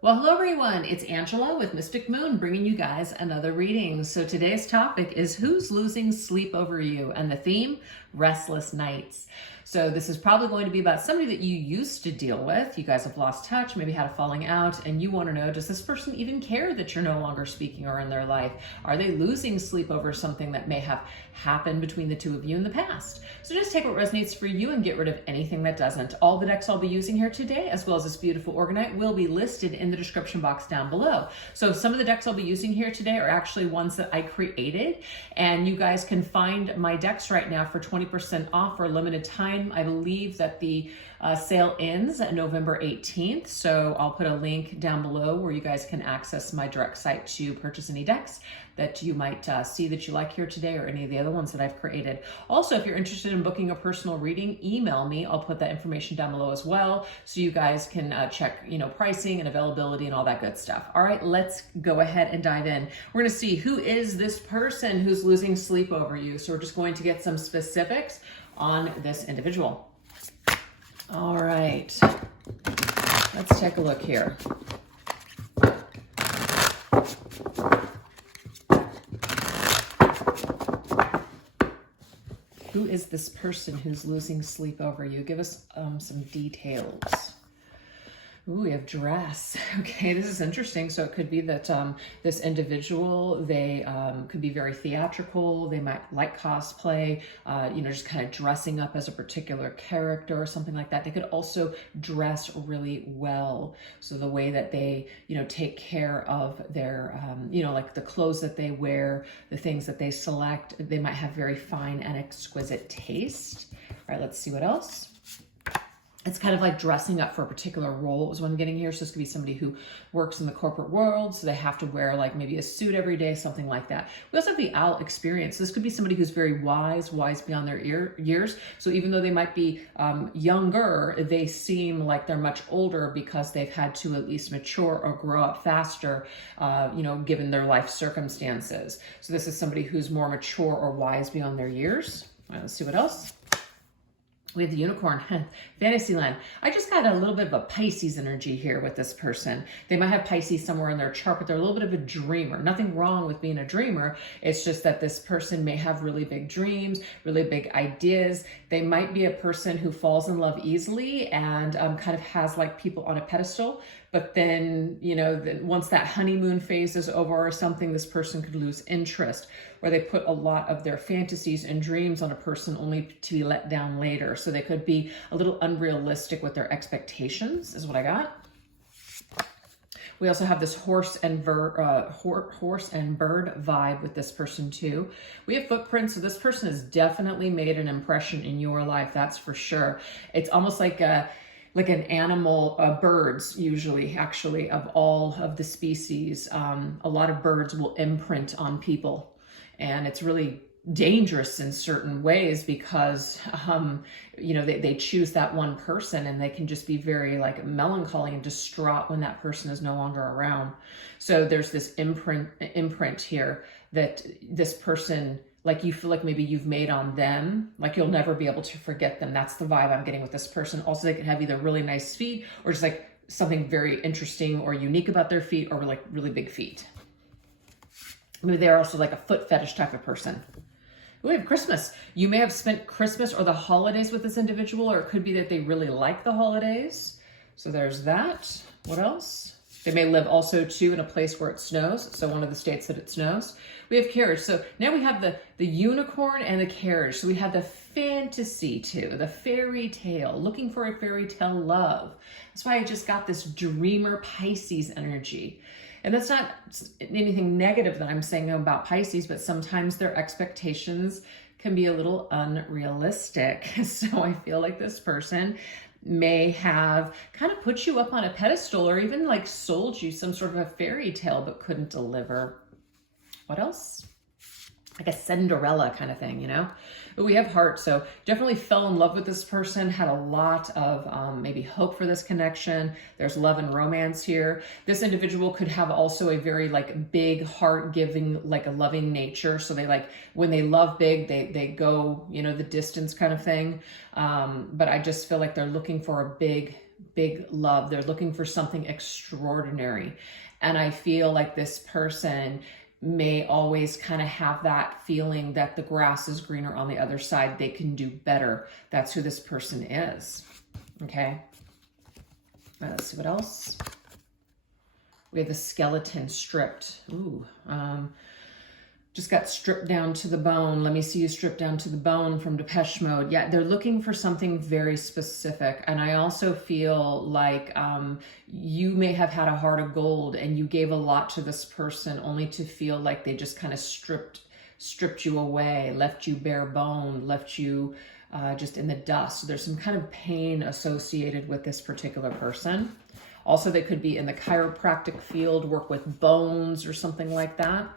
Well, hello everyone. It's Angela with Mystic Moon bringing you guys another reading. So today's topic is who's losing sleep over you, and the theme, restless nights. So this is probably going to be about somebody that you used to deal with. You guys have lost touch, maybe had a falling out, and you want to know, does this person even care that you're no longer speaking or in their life? Are they losing sleep over something that may have happened between the two of you in the past? So just take what resonates for you and get rid of anything that doesn't. All the decks I'll be using here today, as well as this beautiful Orgonite, will be listed in the description box down below. So some of the decks I'll be using here today are actually ones that I created, and you guys can find my decks right now for 20% off for a limited time. I believe that the sale ends November 18th, so I'll put a link down below where you guys can access my direct site to purchase any decks that you might see that you like here today, or any of the other ones that I've created. Also, if you're interested in booking a personal reading, email me. I'll put that information down below as well, so you guys can check, pricing and availability and all that good stuff. All right, let's go ahead and dive in. We're gonna see who is this person who's losing sleep over you. So we're just going to get some specifics on this individual. All right, let's take a look here. Who is this person who's losing sleep over you? Give us some details. Ooh, we have dress. Okay, this is interesting. So it could be that this individual, they could be very theatrical. They might like cosplay, just kind of dressing up as a particular character or something like that. They could also dress really well. So the way that they, take care of their, like the clothes that they wear, the things that they select, they might have very fine and exquisite taste. All right, let's see what else. It's kind of like dressing up for a particular role is what I'm getting here. So this could be somebody who works in the corporate world, so they have to wear like maybe a suit every day, something like that. We also have the owl experience. This could be somebody who's very wise beyond their years. So even though they might be younger, they seem like they're much older because they've had to at least mature or grow up faster, given their life circumstances. So this is somebody who's more mature or wise beyond their years. All right, let's see what else. We have the unicorn, Fantasyland. I just got a little bit of a Pisces energy here with this person. They might have Pisces somewhere in their chart, but they're a little bit of a dreamer. Nothing wrong with being a dreamer. It's just that this person may have really big dreams, really big ideas. They might be a person who falls in love easily and kind of has like people on a pedestal. But then, once that honeymoon phase is over or something, this person could lose interest, or they put a lot of their fantasies and dreams on a person only to be let down later. So they could be a little unrealistic with their expectations, is what I got. We also have this horse and bird vibe with this person too. We have footprints, so this person has definitely made an impression in your life, that's for sure. It's almost like an animal, birds usually, actually, of all of the species. A lot of birds will imprint on people, and it's really dangerous in certain ways because, they choose that one person, and they can just be very like melancholy and distraught when that person is no longer around. So there's this imprint here that this person, like you feel like maybe you've made on them, like you'll never be able to forget them. That's the vibe I'm getting with this person. Also, they could have either really nice feet or just like something very interesting or unique about their feet, or like really big feet. Maybe they're also like a foot fetish type of person. We have Christmas. You may have spent Christmas or the holidays with this individual, or it could be that they really like the holidays. So there's that. What else? They may live also too in a place where it snows. So one of the states that it snows. We have carriage. So now we have the unicorn and the carriage. So we have the fantasy too, the fairy tale, looking for a fairy tale love. That's why I just got this dreamer Pisces energy. And that's not anything negative that I'm saying about Pisces, but sometimes their expectations can be a little unrealistic. So I feel like this person may have kind of put you up on a pedestal, or even like sold you some sort of a fairy tale but couldn't deliver. What else? Like a Cinderella kind of thing, But we have heart, so definitely fell in love with this person, had a lot of maybe hope for this connection. There's love and romance here. This individual could have also a very like big heart giving, like a loving nature. So they like, when they love big, they go, the distance kind of thing. But I just feel like they're looking for a big big love. They're looking for something extraordinary. And I feel like this person may always kind of have that feeling that the grass is greener on the other side. They can do better. That's who this person is. Okay. All right, let's see what else. We have the skeleton stripped. Ooh, just got stripped down to the bone. Let me see you stripped down to the bone from Depeche Mode. Yeah, they're looking for something very specific. And I also feel like you may have had a heart of gold and you gave a lot to this person only to feel like they just kind of stripped you away, left you bare bone, left you just in the dust. So there's some kind of pain associated with this particular person. Also, they could be in the chiropractic field, work with bones or something like that.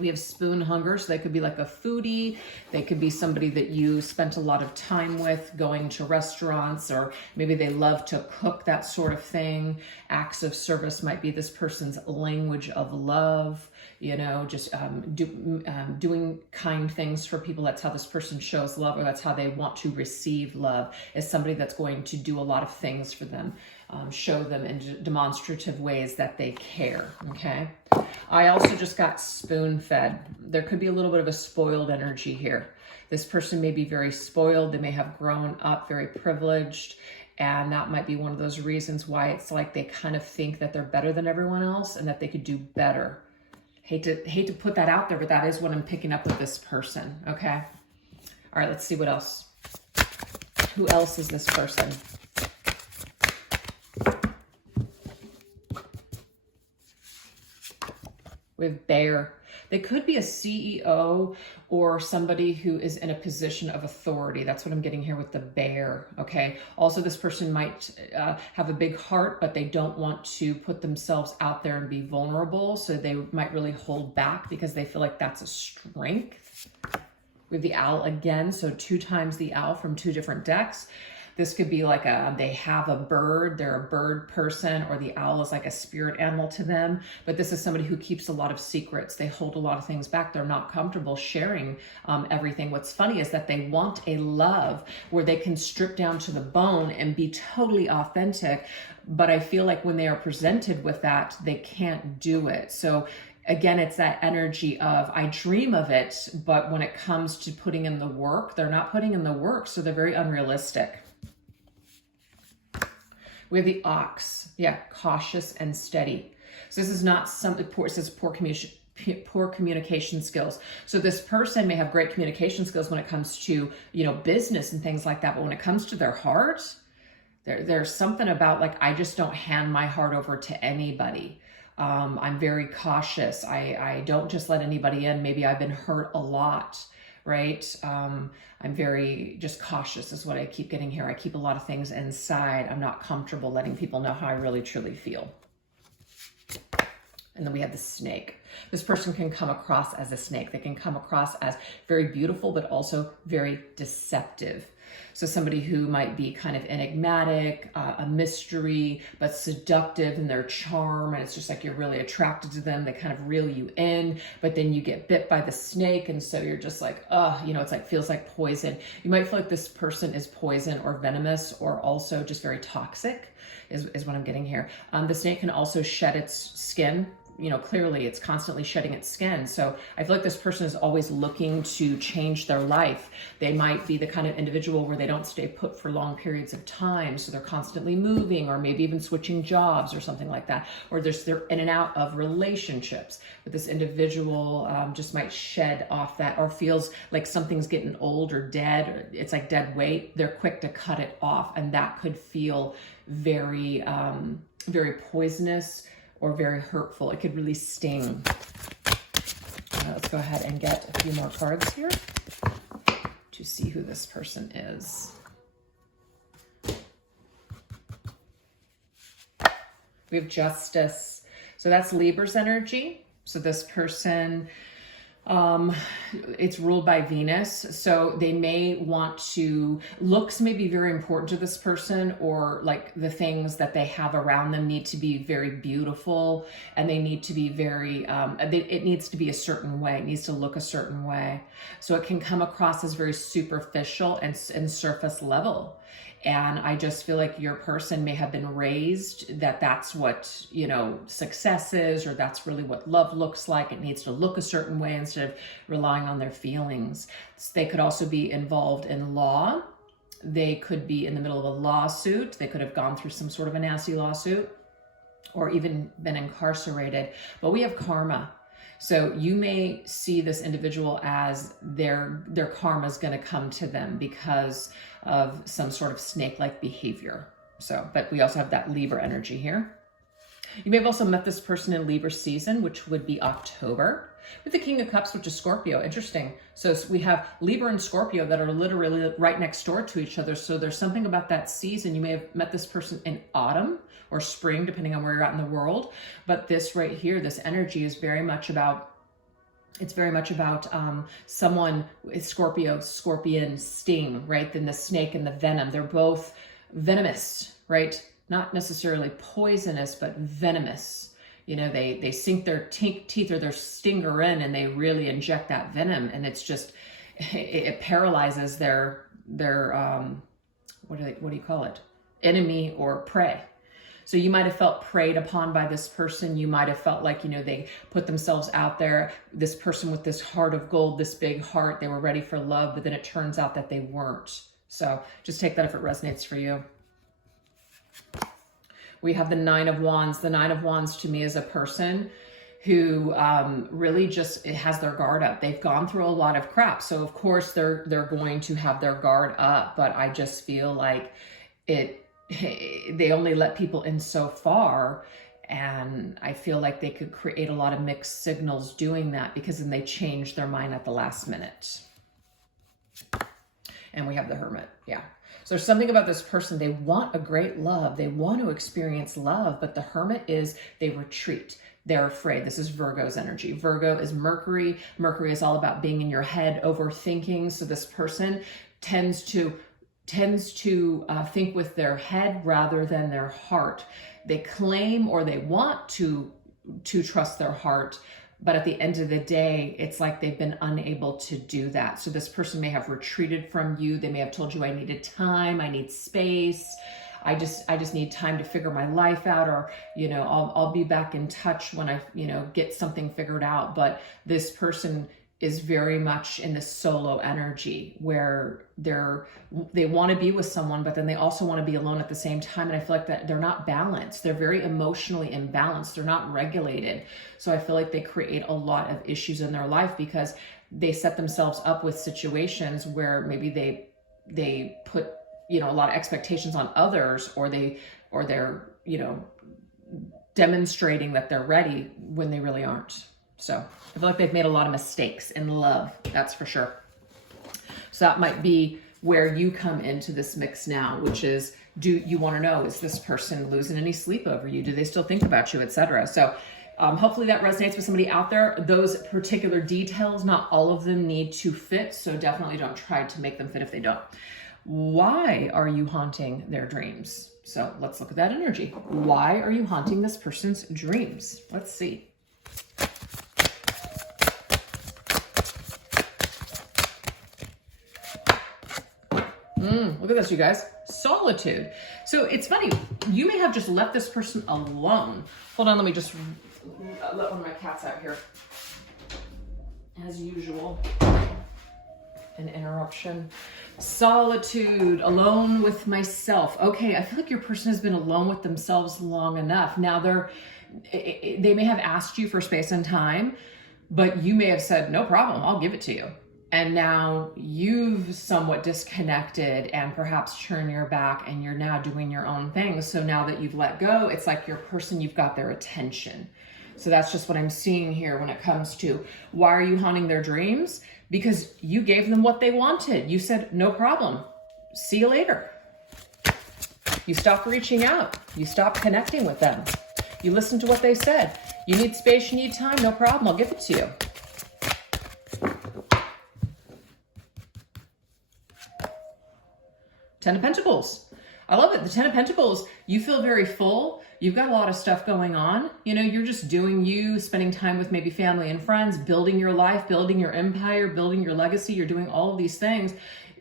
We have spoon hunger, so they could be like a foodie. They could be somebody that you spent a lot of time with, going to restaurants, or maybe they love to cook, that sort of thing. Acts of service might be this person's language of love, you know, just doing kind things for people. That's how this person shows love, or that's how they want to receive love, is somebody that's going to do a lot of things for them, show them in demonstrative ways that they care, okay? I also just got spoon-fed. There could be a little bit of a spoiled energy here. This person may be very spoiled. They may have grown up very privileged, and that might be one of those reasons why it's like they kind of think that they're better than everyone else and that they could do better. Hate to put that out there, but that is what I'm picking up with this person, okay? All right, let's see what else. Who else is this person? With bear. They could be a CEO or somebody who is in a position of authority. That's what I'm getting here with the bear, okay? Also, this person might have a big heart, but they don't want to put themselves out there and be vulnerable, so they might really hold back because they feel like that's a strength. We have the owl again, so 2 times the owl from 2 different decks. This could be like they have a bird, they're a bird person, or the owl is like a spirit animal to them. But this is somebody who keeps a lot of secrets. They hold a lot of things back. They're not comfortable sharing everything. What's funny is that they want a love where they can strip down to the bone and be totally authentic. But I feel like when they are presented with that, they can't do it. So again, it's that energy of, I dream of it, but when it comes to putting in the work, they're not putting in the work. So they're very unrealistic. We have the ox. Yeah, cautious and steady. So this is not something poor. It says poor communication skills. So this person may have great communication skills when it comes to, you know, business and things like that. But when it comes to their heart, there's something about like, I just don't hand my heart over to anybody. I'm very cautious. I don't just let anybody in. Maybe I've been hurt a lot, right? I'm very just cautious is what I keep getting here. I keep a lot of things inside. I'm not comfortable letting people know how I really truly feel. And then we have the snake. This person can come across as a snake. They can come across as very beautiful, but also very deceptive. So somebody who might be kind of enigmatic, a mystery, but seductive in their charm. And it's just like you're really attracted to them. They kind of reel you in, but then you get bit by the snake. And so you're just like, you know, it's like, feels like poison. You might feel like this person is poison or venomous, or also just very toxic is what I'm getting here. The snake can also shed its skin. You know, clearly it's constantly shedding its skin. So I feel like this person is always looking to change their life. They might be the kind of individual where they don't stay put for long periods of time. So they're constantly moving, or maybe even switching jobs or something like that. Or they're in and out of relationships. But this individual just might shed off that, or feels like something's getting old or dead. Or it's like dead weight. They're quick to cut it off. And that could feel very, very poisonous, or very hurtful. It could really sting. Let's go ahead and get a few more cards here to see who this person is. We have Justice. So that's Libra's energy. So this person, it's ruled by Venus. So they may want to, looks may be very important to this person, or like the things that they have around them need to be very beautiful, and they need to be very, it needs to be a certain way. It needs to look a certain way. So it can come across as very superficial and surface level. And I just feel like your person may have been raised that that's what, you know, success is, or that's really what love looks like. It needs to look a certain way instead of relying on their feelings. They could also be involved in law. They could be in the middle of a lawsuit. They could have gone through some sort of a nasty lawsuit or even been incarcerated. But we have karma. So you may see this individual as their karma is going to come to them because of some sort of snake-like behavior. So, but we also have that Libra energy here. You may have also met this person in Libra season, which would be October, with the King of Cups, which is Scorpio. Interesting. So we have Libra and Scorpio that are literally right next door to each other. So there's something about that season. You may have met this person in autumn or spring, depending on where you're at in the world. But this right here, this energy is very much about, it's very much about someone, Scorpio, scorpion, sting, right? Then the snake and the venom. They're both venomous, right? Not necessarily poisonous, but venomous. You know, they sink their teeth or their stinger in and they really inject that venom. And it's just, it paralyzes their what do you call it? Enemy or prey. So you might have felt preyed upon by this person. You might have felt like, you know, they put themselves out there, this person with this heart of gold, this big heart, they were ready for love, but then it turns out that they weren't. So just take that if it resonates for you. We have the Nine of Wands. The Nine of Wands to me is a person who really just has their guard up. They've gone through a lot of crap. So of course they're going to have their guard up, but I just feel like they only let people in so far, and I feel like they could create a lot of mixed signals doing that because then they change their mind at the last minute. And we have the Hermit. Yeah. So there's something about this person. They want a great love. They want to experience love, but the Hermit is they retreat. They're afraid. This is Virgo's energy. Virgo is Mercury. Mercury is all about being in your head, overthinking. So this person tends to think with their head rather than their heart. They claim or they want to trust their heart, but at the end of the day, it's like they've been unable to do that. So this person may have retreated from you. They may have told you, I needed time, I need space. I just need time to figure my life out, or, you know, I'll be back in touch when I, you know, get something figured out. But this person is very much in the solo energy where they want to be with someone, but then they also want to be alone at the same time. And I feel like that they're not balanced. They're very emotionally imbalanced. They're not regulated. So I feel like they create a lot of issues in their life because they set themselves up with situations where maybe they put, you know, a lot of expectations on others, or they're, you know, demonstrating that they're ready when they really aren't. So I feel like they've made a lot of mistakes in love, that's for sure. So that might be where you come into this mix now, which is, do you want to know, is this person losing any sleep over you? Do they still think about you, etc.? So hopefully that resonates with somebody out there. Those particular details, not all of them need to fit, so definitely don't try to make them fit if they don't. Why are you haunting their dreams? So let's look at that energy. Why are you haunting this person's dreams? Let's see. Look at this, you guys. Solitude. So it's funny. You may have just let this person alone. Hold on, let me just let one of my cats out here. As usual. An interruption. Solitude. Alone with myself. Okay, I feel like your person has been alone with themselves long enough. Now they may have asked you for space and time, but you may have said, no problem, I'll give it to you. And now you've somewhat disconnected and perhaps turned your back and you're now doing your own thing. So now that you've let go, it's like your person, you've got their attention. So that's just what I'm seeing here when it comes to why are you haunting their dreams? Because you gave them what they wanted. You said, no problem. See you later. You stopped reaching out. You stopped connecting with them. You listened to what they said. You need space, you need time, no problem. I'll give it to you. Ten of Pentacles. I love it. The Ten of Pentacles, you feel very full. You've got a lot of stuff going on. You know, you're just doing you, spending time with maybe family and friends, building your life, building your empire, building your legacy. You're doing all of these things.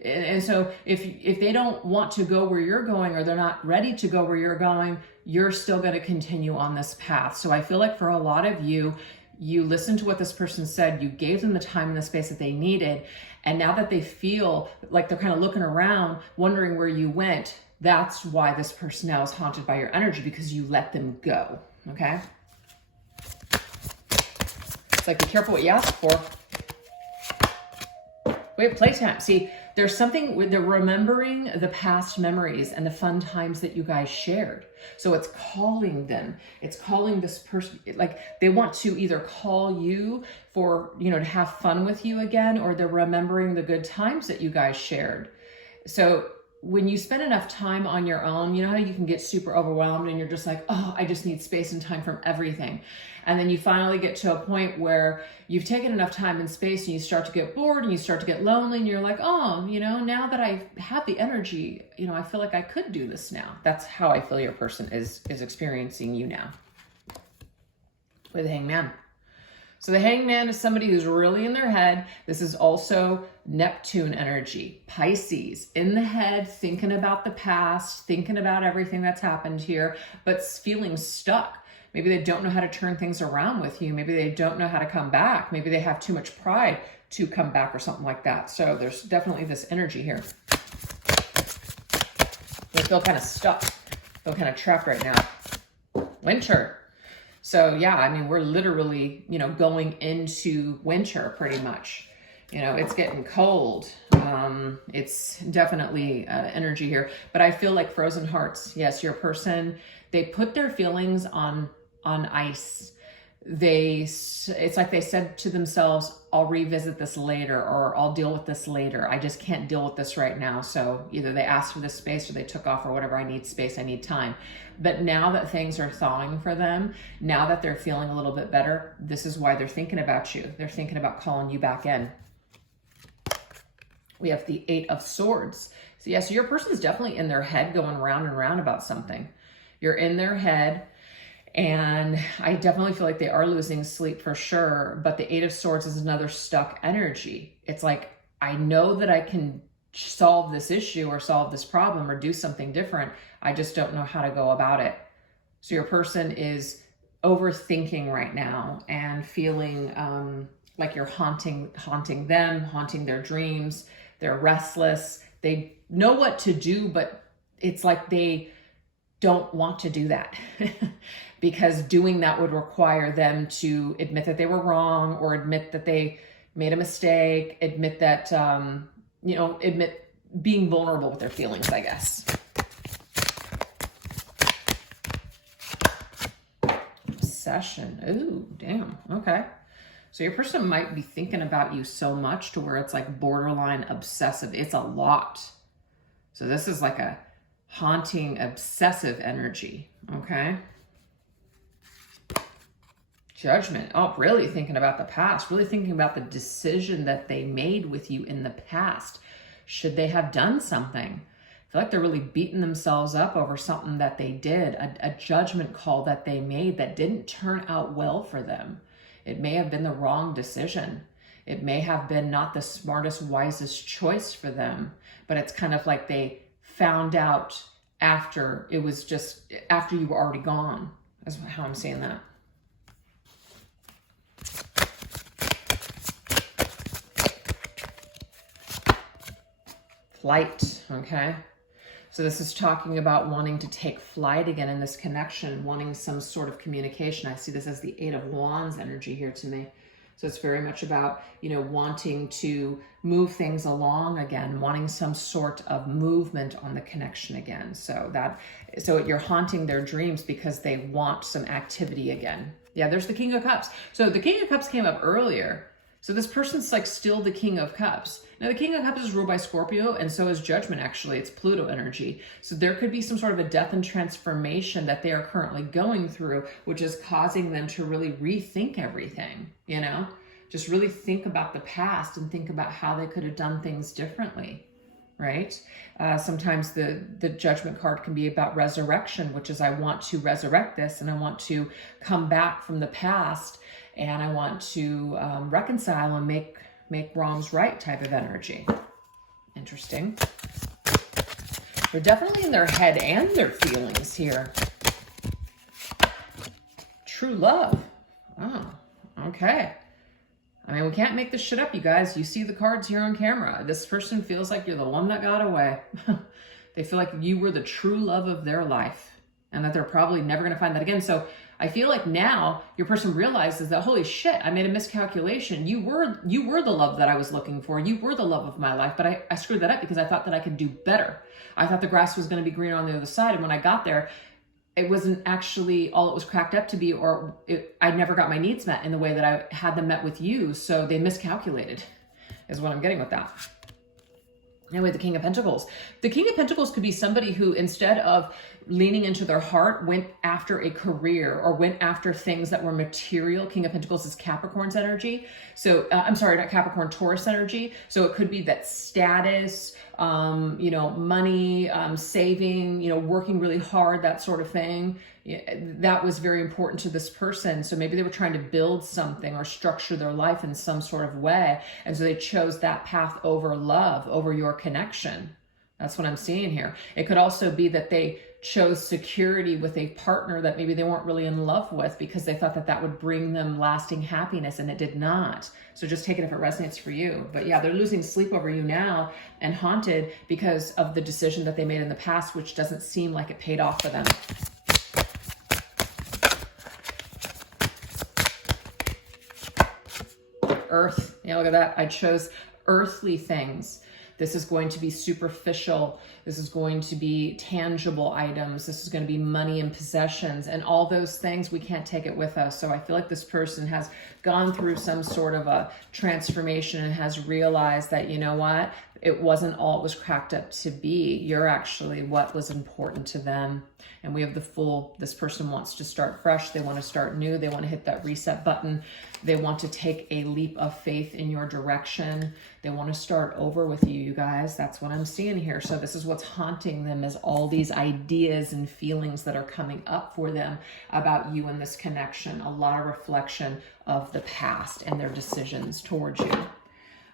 And so if they don't want to go where you're going, or they're not ready to go where you're going, you're still going to continue on this path. So I feel like for a lot of you, you listened to what this person said, you gave them the time and the space that they needed. And now that they feel like they're kind of looking around, wondering where you went, that's why this person now is haunted by your energy, because you let them go. Okay? It's like, be careful what you ask for. We have playtime. See, there's something with the remembering the past memories and the fun times that you guys shared. So it's calling them. It's calling this person, like they want to either call you for, you know, to have fun with you again, or they're remembering the good times that you guys shared. So when you spend enough time on your own, you know how you can get super overwhelmed and you're just like, oh, I just need space and time from everything. And then you finally get to a point where you've taken enough time and space and you start to get bored and you start to get lonely and you're like, oh, you know, now that I have the energy, you know, I feel like I could do this now. That's how I feel your person is experiencing you now. With the Hangman. So the Hangman is somebody who's really in their head. This is also Neptune energy. Pisces, in the head, thinking about the past, thinking about everything that's happened here, but feeling stuck. Maybe they don't know how to turn things around with you. Maybe they don't know how to come back. Maybe they have too much pride to come back or something like that. So there's definitely this energy here. They feel kind of stuck, feel kind of trapped right now. Winter. So yeah, I mean, we're literally, you know, going into winter pretty much. You know, it's getting cold. It's definitely energy here. But I feel like frozen hearts. Yes, your person, they put their feelings on ice. It's like they said to themselves, I'll revisit this later, or I'll deal with this later. I just can't deal with this right now. So either they asked for this space or they took off or whatever. I need space, I need time. But now that things are thawing for them, now that they're feeling a little bit better, this is why they're thinking about you. They're thinking about calling you back in. We have the 8 of Swords. So yes, your person is definitely in their head going round and round about something. You're in their head. And I definitely feel like they are losing sleep for sure. But the 8 of Swords is another stuck energy. It's like, I know that I can solve this issue or solve this problem or do something different. I just don't know how to go about it. So your person is overthinking right now and feeling like you're haunting them, haunting their dreams. They're restless. They know what to do, but it's like they don't want to do that because doing that would require them to admit that they were wrong, or admit that they made a mistake, admit that, admit being vulnerable with their feelings, I guess. Obsession. Ooh, damn. Okay. So your person might be thinking about you so much to where it's like borderline obsessive. It's a lot. So this is like a haunting, obsessive energy, okay? Judgment. Oh, really thinking about the past, really thinking about the decision that they made with you in the past. Should they have done something? I feel like they're really beating themselves up over something that they did, a judgment call that they made that didn't turn out well for them. It may have been the wrong decision. It may have been not the smartest, wisest choice for them, but it's kind of like they found out after you were already gone. That's how I'm saying that. Flight, okay? So this is talking about wanting to take flight again in this connection, wanting some sort of communication. I see this as the 8 of Wands energy here to me. So it's very much about, wanting to move things along again, wanting some sort of movement on the connection again. So you're haunting their dreams because they want some activity again. Yeah, there's the King of Cups. So the King of Cups came up earlier. So this person's like still the King of Cups. Now the King of Cups is ruled by Scorpio, and so is Judgment actually. It's Pluto energy. So there could be some sort of a death and transformation that they are currently going through, which is causing them to really rethink everything, Just really think about the past and think about how they could have done things differently, right? Sometimes the Judgment card can be about resurrection, which is I want to resurrect this and I want to come back from the past and I want to reconcile and make wrongs right type of energy. Interesting. They're definitely in their head and their feelings here. True love. Oh, okay. I mean, we can't make this shit up, you guys. You see the cards here on camera. This person feels like you're the one that got away. They feel like you were the true love of their life and that they're probably never going to find that again. So I feel like now your person realizes that, holy shit, I made a miscalculation. You were the love that I was looking for. You were the love of my life, but I screwed that up because I thought that I could do better. I thought the grass was going to be greener on the other side. And when I got there, it wasn't actually all it was cracked up to be, or I never got my needs met in the way that I had them met with you. So they miscalculated is what I'm getting with that. Anyway, the King of Pentacles. The King of Pentacles could be somebody who, instead of leaning into their heart, went after a career or went after things that were material. King of Pentacles is Capricorn's energy. So, I'm sorry, not Capricorn, Taurus energy. So it could be that status, money, saving, working really hard, that sort of thing. That was very important to this person. So maybe they were trying to build something or structure their life in some sort of way. And so they chose that path over love, over your connection. That's what I'm seeing here. It could also be that they chose security with a partner that maybe they weren't really in love with because they thought that that would bring them lasting happiness, and it did not. So just take it if it resonates for you. But yeah, they're losing sleep over you now and haunted because of the decision that they made in the past, which doesn't seem like it paid off for them. Earth. Yeah, look at that. I chose earthly things. This is going to be superficial. This is going to be tangible items. This is going to be money and possessions, and all those things, we can't take it with us. So I feel like this person has gone through some sort of a transformation and has realized that, you know what, it wasn't all it was cracked up to be. You're actually what was important to them. And we have the Fool. This person wants to start fresh. They want to start new. They want to hit that reset button. They want to take a leap of faith in your direction. They want to start over with you, you guys. That's what I'm seeing here. So this is what's haunting them, is all these ideas and feelings that are coming up for them about you and this connection. A lot of reflection of the past and their decisions towards you.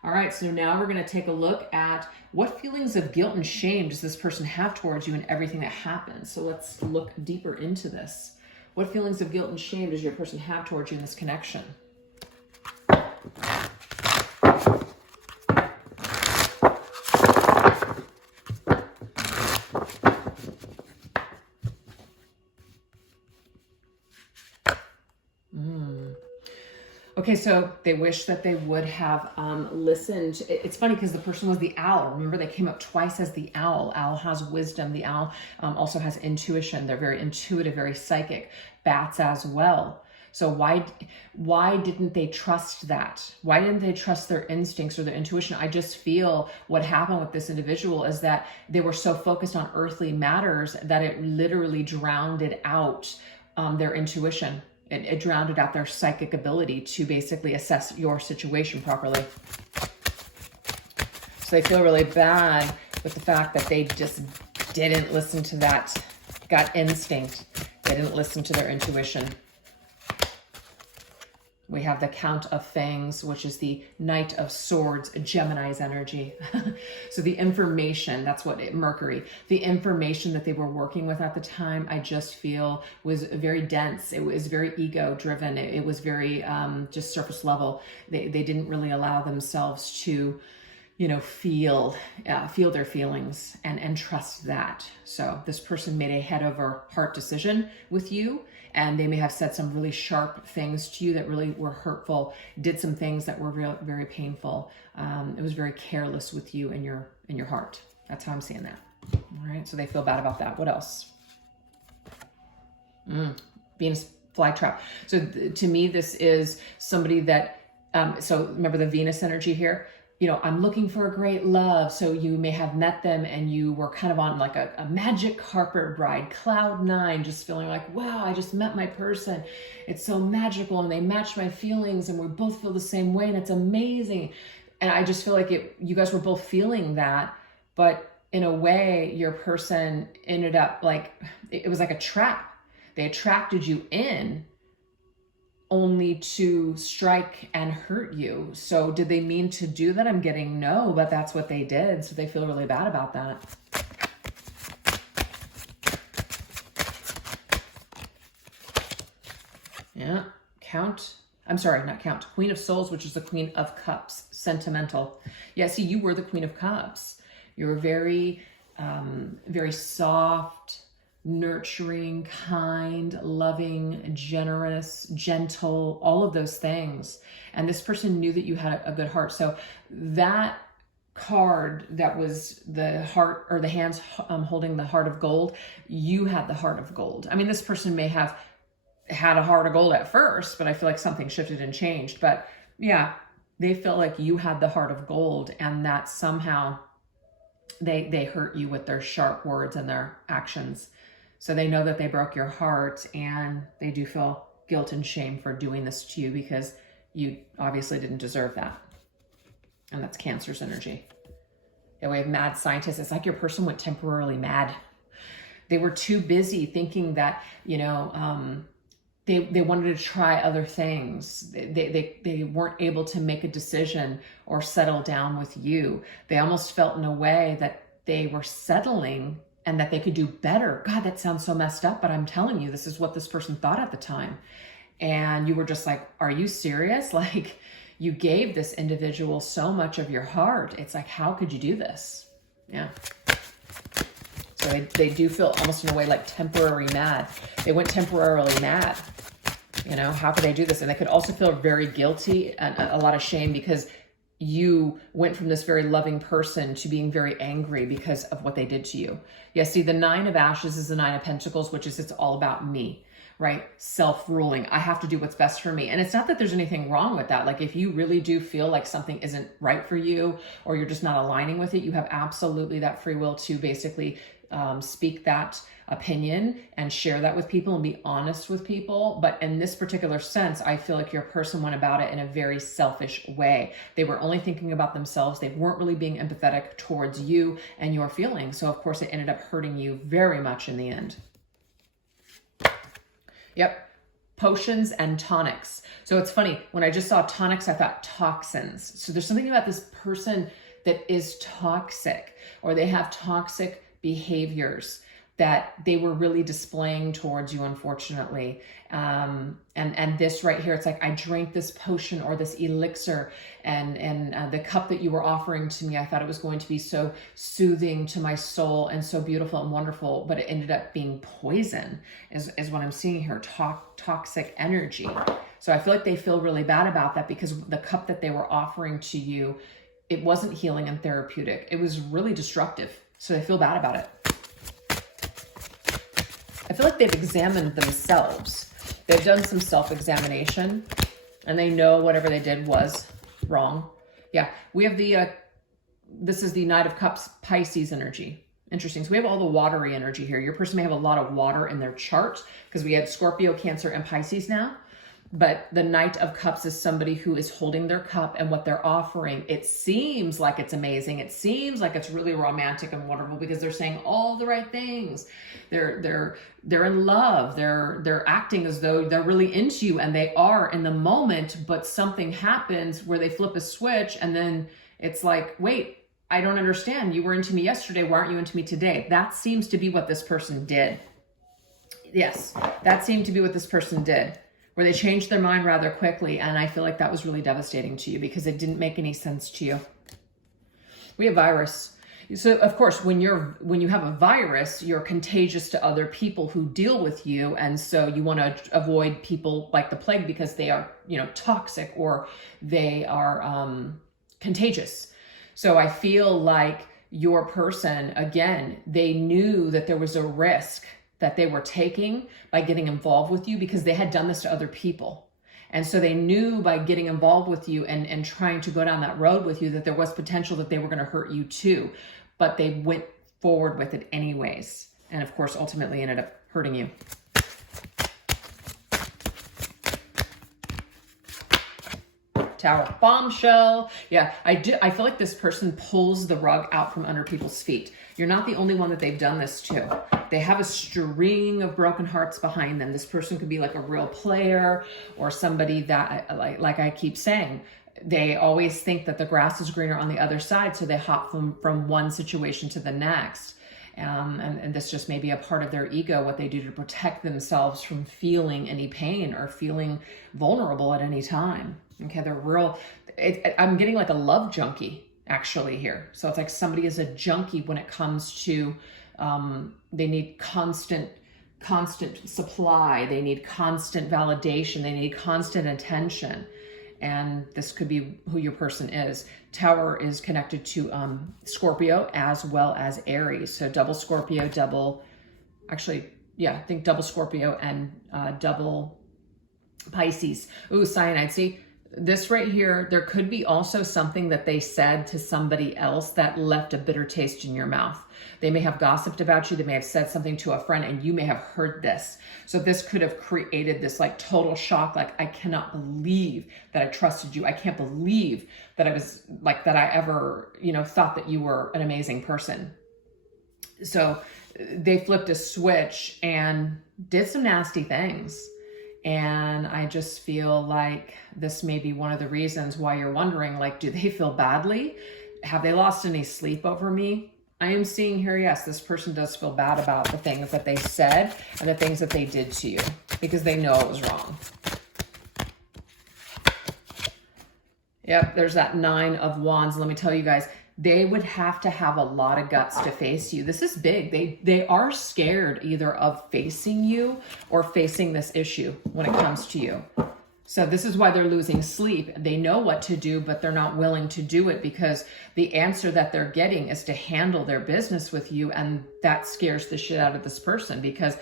All right, so now we're going to take a look at what feelings of guilt and shame does this person have towards you and everything that happens. So let's look deeper into this. What feelings of guilt and shame does your person have towards you in this connection? Okay, so they wish that they would have listened. It's funny because the person was the owl. Remember, they came up twice as the owl. Owl has wisdom. The owl also has intuition. They're very intuitive, very psychic. Bats as well. So why didn't they trust that? Why didn't they trust their instincts or their intuition? I just feel what happened with this individual is that they were so focused on earthly matters that it literally drowned out their intuition. It drowned out their psychic ability to basically assess your situation properly. So they feel really bad with the fact that they just didn't listen to that gut instinct. They didn't listen to their intuition. We have the Count of Fangs, which is the Knight of Swords, Gemini's energy. So the information, that's what Mercury, the information that they were working with at the time, I just feel was very dense. It was very ego driven. It was very just surface level. They didn't really allow themselves to, feel their feelings and trust that. So this person made a head over heart decision with you. And they may have said some really sharp things to you that really were hurtful, did some things that were very painful. It was very careless with you in your heart. That's how I'm seeing that. All right, so they feel bad about that. What else? Venus flytrap. So to me, this is somebody that, so remember the Venus energy here? I'm looking for a great love. So you may have met them and you were kind of on like a magic carpet ride, cloud nine, just feeling like, wow, I just met my person. It's so magical and they match my feelings and we both feel the same way and it's amazing. And I just feel like you guys were both feeling that, but in a way your person ended up like, it was like a trap. They attracted you in only to strike and hurt you. So did they mean to do that? I'm getting no, but that's what they did. So they feel really bad about that. Yeah, Queen of Swords, which is the Queen of Cups, sentimental. Yeah, see, you were the Queen of Cups. You're very, very soft, nurturing, kind, loving, generous, gentle, all of those things. And this person knew that you had a good heart. So that card that was the heart, or the hands holding the heart of gold, you had the heart of gold. I mean, this person may have had a heart of gold at first, but I feel like something shifted and changed. But yeah, they felt like you had the heart of gold, and that somehow they hurt you with their sharp words and their actions. So they know that they broke your heart, and they do feel guilt and shame for doing this to you because you obviously didn't deserve that. And that's Cancer's energy. Yeah, we have mad scientist. It's like your person went temporarily mad. They were too busy thinking that, you know, they wanted to try other things. They weren't able to make a decision or settle down with you. They almost felt in a way that they were settling and that they could do better. God, that sounds so messed up, but I'm telling you, this is what this person thought at the time. And you were just like, are you serious? Like, you gave this individual so much of your heart. It's like, how could you do this? Yeah. So they do feel almost in a way like temporary mad. They went temporarily mad. You know, how could they do this? And they could also feel very guilty and a lot of shame because you went from this very loving person to being very angry because of what they did to you. Yeah, see, the Nine of Ashes is the Nine of Pentacles, which is, it's all about me, right? Self-ruling. I have to do what's best for me. And it's not that there's anything wrong with that. Like, if you really do feel like something isn't right for you, or you're just not aligning with it, you have absolutely that free will to basically speak that opinion and share that with people and be honest with people. But in this particular sense, I feel like your person went about it in a very selfish way. They were only thinking about themselves. They weren't really being empathetic towards you and your feelings. So of course it ended up hurting you very much in the end. Yep. Potions and tonics. So it's funny, when I just saw tonics, I thought toxins. So there's something about this person that is toxic, or they have toxic behaviors that they were really displaying towards you, unfortunately. And this right here, it's like, I drank this potion or this elixir, and the cup that you were offering to me, I thought it was going to be so soothing to my soul and so beautiful and wonderful, but it ended up being poison, is what I'm seeing here, toxic energy. So I feel like they feel really bad about that because the cup that they were offering to you, it wasn't healing and therapeutic. It was really destructive. So they feel bad about it. I feel like they've examined themselves. They've done some self-examination, and they know whatever they did was wrong. Yeah, we have the, this is the Knight of Cups, Pisces energy. Interesting. So we have all the watery energy here. Your person may have a lot of water in their chart because we had Scorpio, Cancer, and Pisces now. But the Knight of Cups is somebody who is holding their cup, and what they're offering, it seems like it's amazing. It seems like it's really romantic and wonderful because they're saying all the right things. They're in love. They're acting as though they're really into you, and they are in the moment, but something happens where they flip a switch, and then it's like, wait, I don't understand. You were into me yesterday. Why aren't you into me today? That seems to be what this person did. Yes, that seemed to be what this person did, where they changed their mind rather quickly. And I feel like that was really devastating to you because it didn't make any sense to you. We have virus. So of course, when you have a virus, you're contagious to other people who deal with you. And so you want to avoid people like the plague because they are, you know, toxic, or they are contagious. So I feel like your person, again, they knew that there was a risk that they were taking by getting involved with you because they had done this to other people. And so they knew by getting involved with you and trying to go down that road with you that there was potential that they were going to hurt you too. But they went forward with it anyways. And of course, ultimately ended up hurting you. Tower. Bombshell. Yeah, I feel like this person pulls the rug out from under people's feet. You're not the only one that they've done this to. They have a string of broken hearts behind them. This person could be like a real player or somebody that, like I keep saying, they always think that the grass is greener on the other side. So they hop from one situation to the next. And this just may be a part of their ego, what they do to protect themselves from feeling any pain or feeling vulnerable at any time. Okay, they're real, I'm getting like a love junkie actually here. So it's like somebody is a junkie when it comes to, they need constant supply. They need constant validation. They need constant attention. And this could be who your person is. Tower is connected to Scorpio as well as Aries. So double Scorpio, I think double Scorpio and double Pisces. Ooh, cyanide. See, this right here, there could be also something that they said to somebody else that left a bitter taste in your mouth. They may have gossiped about you. They may have said something to a friend and you may have heard this. So this could have created this like total shock. Like, I cannot believe that I trusted you. I can't believe that I was like, that I ever, thought that you were an amazing person. So they flipped a switch and did some nasty things. And I just feel like this may be one of the reasons why you're wondering, like, do they feel badly? Have they lost any sleep over me? I am seeing here, yes, this person does feel bad about the things that they said and the things that they did to you because they know it was wrong. Yep, there's that 9 of Wands. Let me tell you guys, they would have to have a lot of guts to face you. This is big. They are scared either of facing you or facing this issue when it comes to you. So this is why they're losing sleep. They know what to do, but they're not willing to do it because the answer that they're getting is to handle their business with you. And that scares the shit out of this person because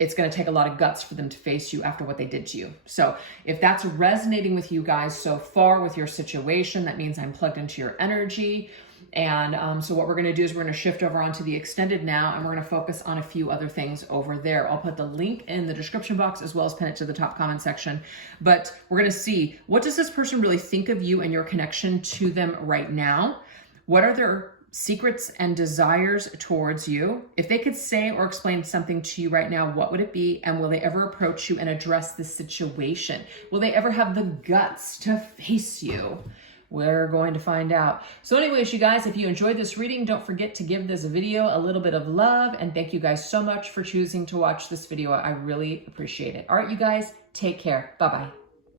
it's going to take a lot of guts for them to face you after what they did to you. So if that's resonating with you guys so far with your situation, that means I'm plugged into your energy. And so what we're going to do is we're going to shift over onto the extended now, and we're going to focus on a few other things over there. I'll put the link in the description box as well as pin it to the top comment section. But we're going to see, what does this person really think of you and your connection to them right now? What are their secrets and desires towards you? If they could say or explain something to you right now, what would it be? And will they ever approach you and address the situation? Will they ever have the guts to face you? We're going to find out. So anyways, you guys, if you enjoyed this reading, don't forget to give this video a little bit of love. And thank you guys so much for choosing to watch this video. I really appreciate it. All right, you guys, take care. Bye-bye.